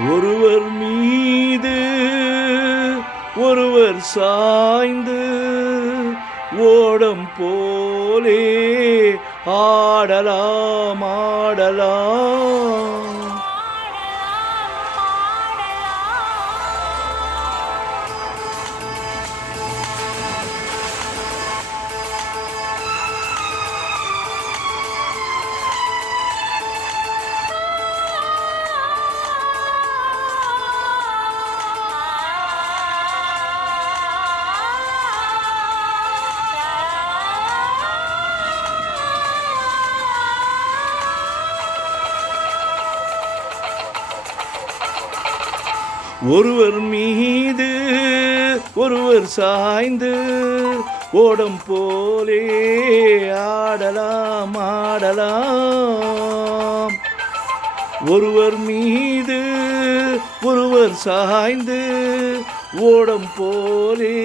ஒருவர் மீது ஒருவர் சாய்ந்து ஓடம் போலே ஆடலாம் ஆடலாம். ஒருவர் மீது ஒருவர் சாய்ந்து ஓடம் போலே ஆடலாம் ஆடலாம். ஒருவர் மீது ஒருவர் சாய்ந்து ஓடம் போலே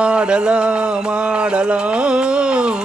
ஆடலாம் ஆடலாம்.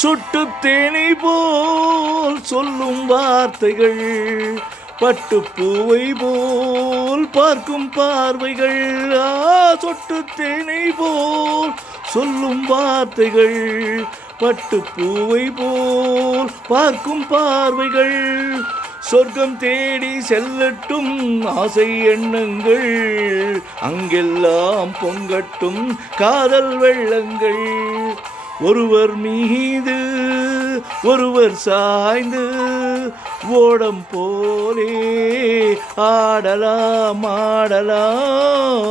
சொட்டு தேனை போல் சொல்லும் வார்த்தைகள், பட்டுப்பூவை போல் பார்க்கும் பார்வைகள். சொட்டு தேனை போல் சொல்லும் வார்த்தைகள், பட்டுப்பூவை போல் பார்க்கும் பார்வைகள். சொர்க்கம் தேடி செல்லட்டும் ஆசை எண்ணங்கள், அங்கெல்லாம் பொங்கட்டும் காதல் வெள்ளங்கள். ஒருவர் மீது ஒருவர் சாய்ந்து ஓடம் போலே ஆடலாம் ஆடலாம்.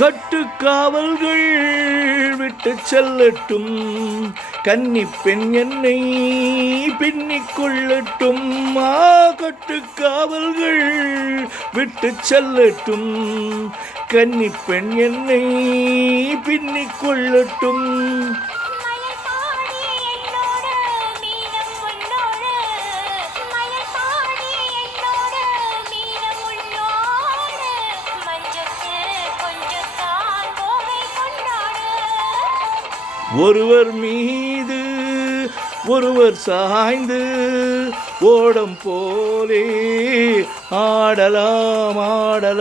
கட்டுக்காவல்கள் விட்டு செல்லட்டும், கன்னி பெண் என்னை பின்னிக் கொள்ளட்டும். கட்டுக்காவல்கள் விட்டு செல்லட்டும், கன்னி பெண் என்னை பின்னிக் கொள்ளட்டும். ஒருவர் மீது ஒருவர் சாய்ந்து ஓடம் போலே ஆடலாம் ஆடலாம்.